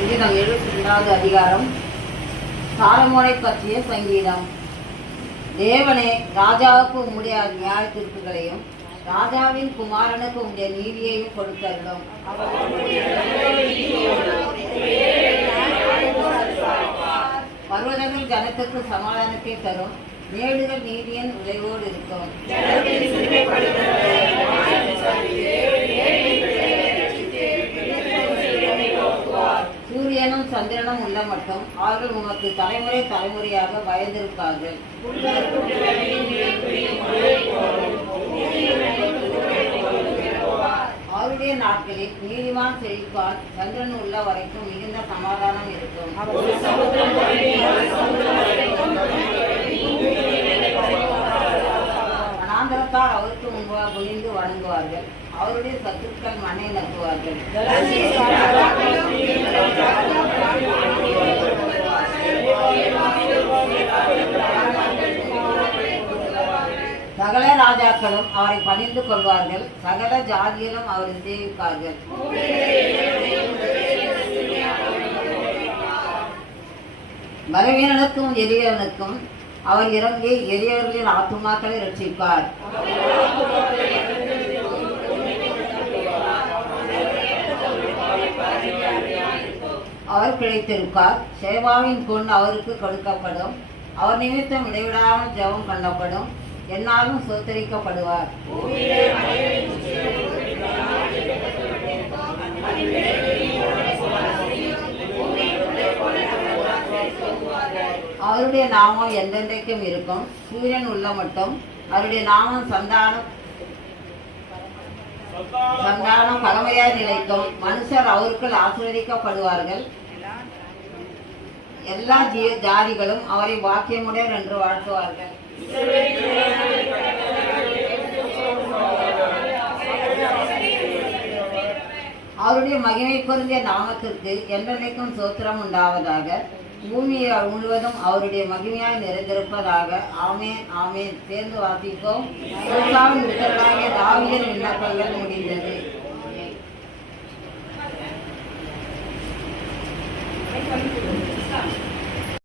சங்கீதம் 72வது அதிகாரம் சாலமோனை பற்றிய சங்கீதம். தேவனே, ராஜாவுக்கு உம்முடைய நியாய தீர்ப்புகளையும் ராஜாவின் குமாரனுக்கு உம்முடைய நீதியையும் கொடுத்தருளும். பர்வதங்கள் ஜனத்துக்கு சமாதானத்தை தரும், மேடுகள் நீதியின் விளைவோடு இருக்கும். சூரியனும் சந்திரனும் உள்ள மட்டும் அவர்கள் உமக்கு தலைமுறை தலைமுறையாக பயந்திருப்பார்கள். அவருடைய நாட்களில் நீதிமான் செழிப்பான், சந்திரன் உள்ள வரைக்கும் மிகுந்த சமாதானம் இருக்கும். வனாந்தரத்தார் அவருக்கு முன்பாக குனிந்து வணங்குவார்கள், அவருடைய சத்துக்கள் மண்ணை நக்குவார்கள். சகல ராஜாக்களும் அவரை பணிந்து கொள்வார்கள், சகல ஜாதியிலும் அவரை சேவிப்பார்கள். பலவீனனுக்கும் எளியவனுக்கும் அவர் இறங்கி எளியவர்களின் ஆத்துமாக்களை ரட்சிப்பார். அவர் பிழைத்திருப்பார், சேவாவின் பொன் அவருக்கு கொடுக்கப்படும். அவர் நிமித்தம் இடைவிடாமல் ஜெபம் பண்ணப்படும், என்னாலும் சோத்தரிக்கப்படுவார். அவருடைய நாமம் என்றென்றைக்கும் இருக்கும், சூரியன் உள்ள மட்டும் அவருடைய நாமம் சந்தானம் பழமையாய் நிலைக்கும். மனுஷர் அவருக்குள் ஆசீர்வதிக்கப்படுவார்கள், எல்லா ஜாதிகளும் அவரை வாக்கியமுடையர் என்று வாழ்த்துவார்கள். அவருடைய மகிமை பொருந்திய நாமத்திற்கு என்றென்றைக்கும் சோத்திரம் உண்டாவதாக. பூமியை முழுவதும் அவருடைய மகிமையாய் நிறைந்திருப்பதாக. ஆமேன், ஆமேன். சேர்ந்து வாசிப்போம். தாவீதின் விண்ணப்பங்கள் முடிந்தது.